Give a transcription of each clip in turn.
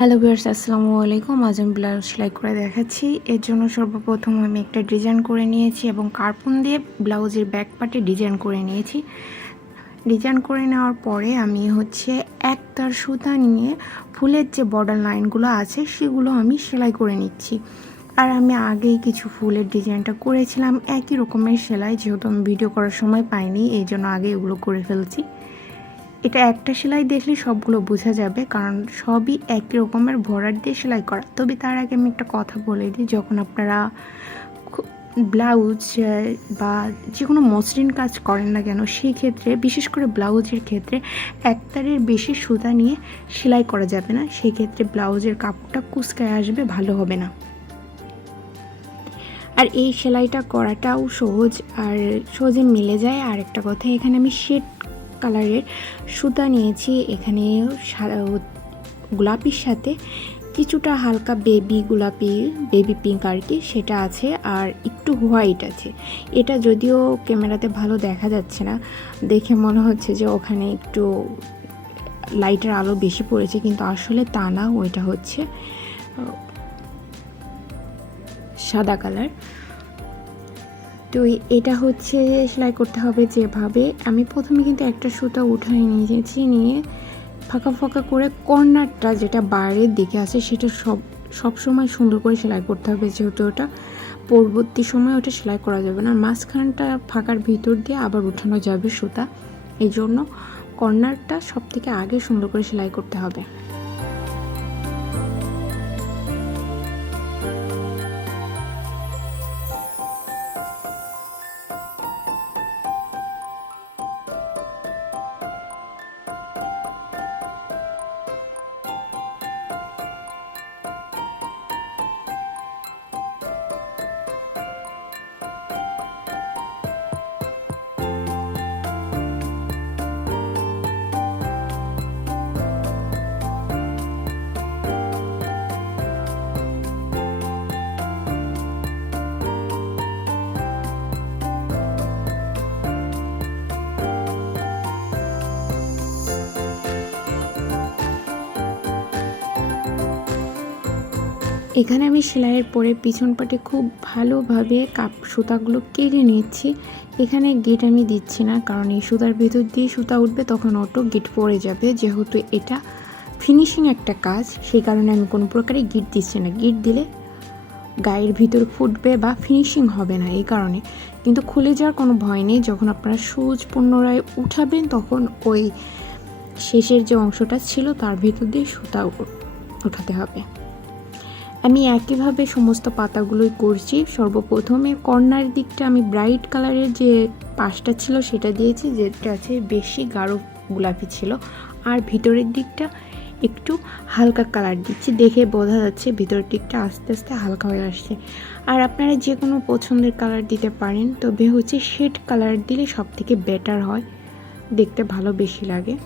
Hello viewers, আসসালামু আলাইকুম। আজ আমি ব্লাউজ সেলাই করে দেখাচ্ছি। এর জন্য সর্বপ্রথম আমি একটা ডিজাইন করে নিয়েছি এবং কার্পন দিয়ে ব্লাউজের ব্যাক পার্টে ডিজাইন করে নিয়েছি। ডিজাইন করে নেওয়ার পরে আমি এক তার সুতা নিয়ে ফুলের যে বর্ডার লাইনগুলো আছে সেগুলো আমি সেলাই করে নিচ্ছি। আর আমি আগেই কিছু ফুলের ডিজাইনটা করেছিলাম একই রকমের সেলাই, যেহেতু আমি ভিডিও করার সময় পাইনি এই জন্য আগে এগুলো করে ফেলছি। এটা একটা সেলাই দেখলে সবগুলো বোঝা যাবে, কারণ সবই একই রকমের ভরাট দিয়ে সেলাই করা। তবে তার আগে আমি একটা কথা বলে দিই, যখন আপনারা ব্লাউজ বা যে কোনো মসৃণ কাজ করেন না কেন, সেই ক্ষেত্রে বিশেষ করে ব্লাউজের ক্ষেত্রে একতারের বেশি সুতা নিয়ে সেলাই করা যাবে না। সেই ক্ষেত্রে ব্লাউজের কাপড়টা কুঁচকায় আসবে, ভালো হবে না। আর এই সেলাইটা করাটাও সহজ, আর সহজে মিলে যায়। আর একটা কথা, এখানে আমি শেড কালারের সুতা নিয়েছি। এখানে গোলাপির সাথে কিছুটা হালকা বেবি পিঙ্ক আর কি, সেটা আছে, আর একটু হোয়াইট আছে। এটা যদিও ক্যামেরাতে ভালো দেখা যাচ্ছে না, দেখে মনে হচ্ছে যে ওখানে একটু লাইটের আলো বেশি পড়েছে, কিন্তু আসলে তা না। ওইটা হচ্ছে সাদা কালার। তো এটা সেলাই করতে হবে যেভাবে, আমি প্রথমে কিন্তু একটা সুতা উঠায় নিয়েছি, নিয়ে ফাঁকা ফাঁকা করে কর্নারটা যেটা বাইরের দিকে আছে সেটা সব সময় সুন্দর করে সেলাই করতে হবে, যেহেতু ওটা পরবর্তী সময় ওটা সেলাই করা যাবে না। মাঝখানটা ফাঁকার ভিতর দিয়ে আবার উঠানো যাবে সুতা, এই জন্য কর্নারটা সব থেকে আগে সুন্দর করে সেলাই করতে হবে। এখানে আমি সেলাইয়ের পরে পিছন পাটে খুব ভালোভাবে সুতাগুলো কেটে নিচ্ছি। এখানে গিট আমি দিচ্ছি না, কারণ এই সুতার ভিতর দিয়ে সুতা উঠবে, তখন অটো গিট পড়ে যাবে। যেহেতু এটা ফিনিশিং একটা কাজ, সেই কারণে আমি কোনো প্রকারে গিট দিচ্ছি না। গিট দিলে গায়ের ভিতর ফুটবে বা ফিনিশিং হবে না, এই কারণে। কিন্তু খুলে যাওয়ার কোনো ভয় নেই। যখন আপনারা সুচ পুনরায় উঠাবেন, তখন ওই শেষের যে অংশটা ছিল তার ভিতর দিয়ে সুতা উঠাতে হবে। আমি একইভাবে সমস্ত পাতাগুলোই করছি। সর্বপ্রথমে কর্নার দিকটা আমি ব্রাইট কালারের যে পাশটা ছিল সেটা দিয়েছি, যেটা আছে বেশি গাঢ় গোলাপি ছিল। আর ভিতরের দিকটা একটু হালকা কালার দিচ্ছি, দেখে বোঝা যাচ্ছে ভিতরের দিকটা আস্তে আস্তে হালকা হয়ে আসছে। আর আপনারা যে কোনো পছন্দের কালার দিতে পারেন, তবে শেড কালার দিলে সব থেকে বেটার হয়, দেখতে ভালো বেশি লাগে।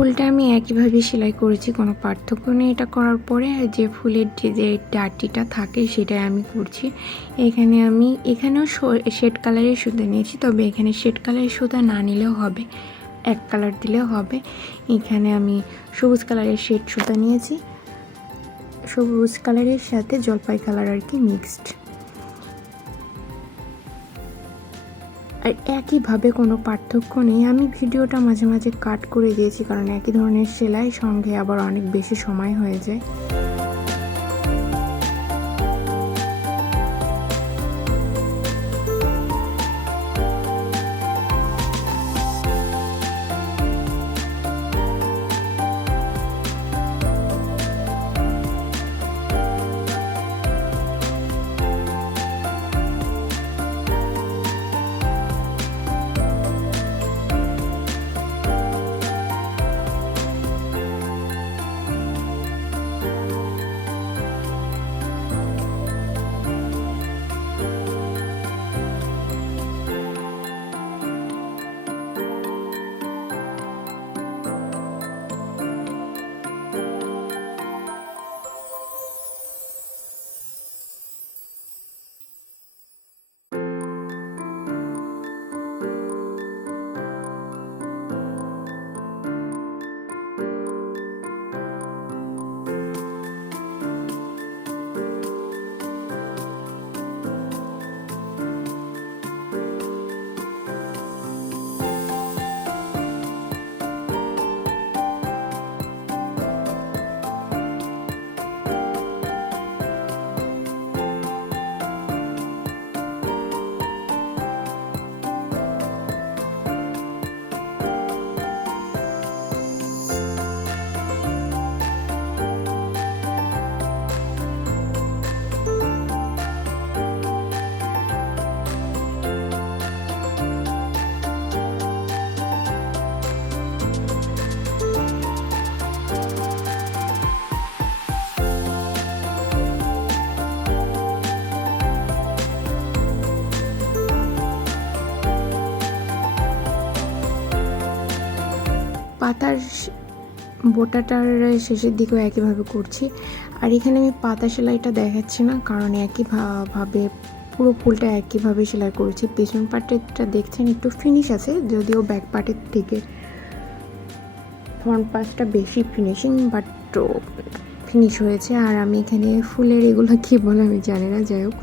ফুলটা আমি একইভাবে সেলাই করেছি, কোনো পার্থক্য নেই। এটা করার পরে যে ফুলের যে ডাটিটা থাকে সেটাই আমি করছি। এখানেও শেড কালারের সুতা নিয়েছি, তবে এখানে শেড কালারের সুতা না নিলেও হবে, এক কালার দিলেও হবে। এখানে আমি সবুজ কালারের শেড সুতা নিয়েছি, সবুজ কালারের সাথে জলপাই কালার আর কি মিক্সড। আর একইভাবে কোনো পার্থক্য নেই। আমি ভিডিওটা মাঝে মাঝে কাট করে দিয়েছি, কারণ একই ধরনের সেলাই সঙ্গে আবার অনেক বেশি সময় হয়ে যায়। পাতার বোটাটার শেষের দিকেও একইভাবে করছি। আর এখানে আমি পাতা সেলাইটা দেখাচ্ছি না, কারণ একইভাবে পুরো ফুলটা একইভাবে সেলাই করেছি। পেছন পার্টেরটা দেখছেন একটু ফিনিশ আছে, যদিও ব্যাক পার্টের থেকে ফ্রন্ট পার্টটা বেশি ফিনিশিং, বাট ফিনিশ হয়েছে। আর আমি এখানে ফুলের এগুলো কী বলে আমি জানি না, যাই হোক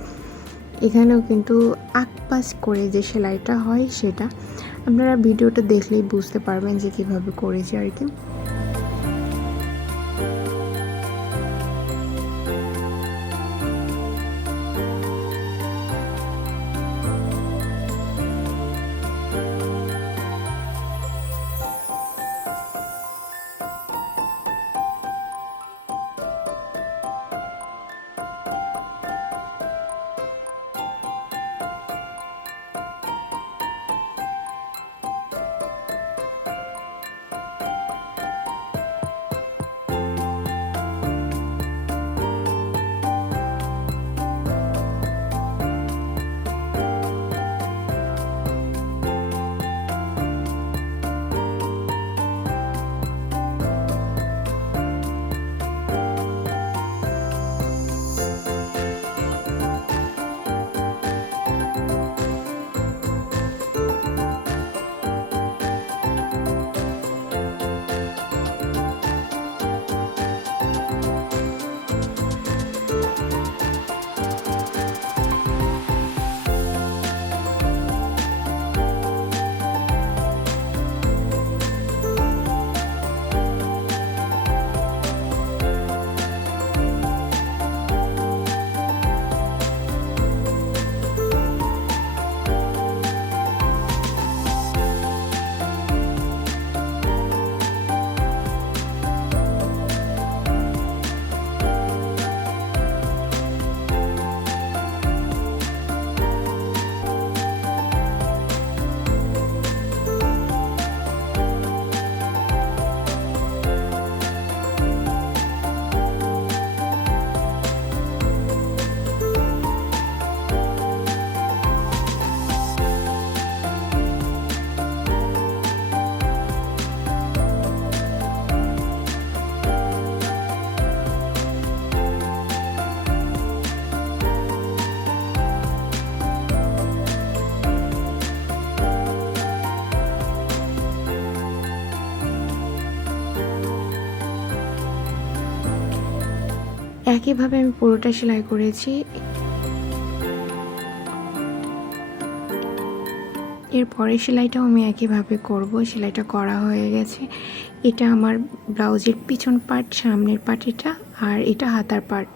এখানেও কিন্তু আকপাস করে যে সেলাইটা হয় সেটা আপনারা ভিডিওটা দেখলেই বুঝতে পারবেন যে কীভাবে করেছি আর কি। একইভাবে আমি পুরোটা সেলাই করেছি। এরপরে সেলাইটাও আমি একইভাবে করব। সেলাইটা করা হয়ে গেছে। এটা আমার ব্লাউজের পিছন পার্ট, সামনের পার্ট এটা, আর এটা হাতার পার্ট।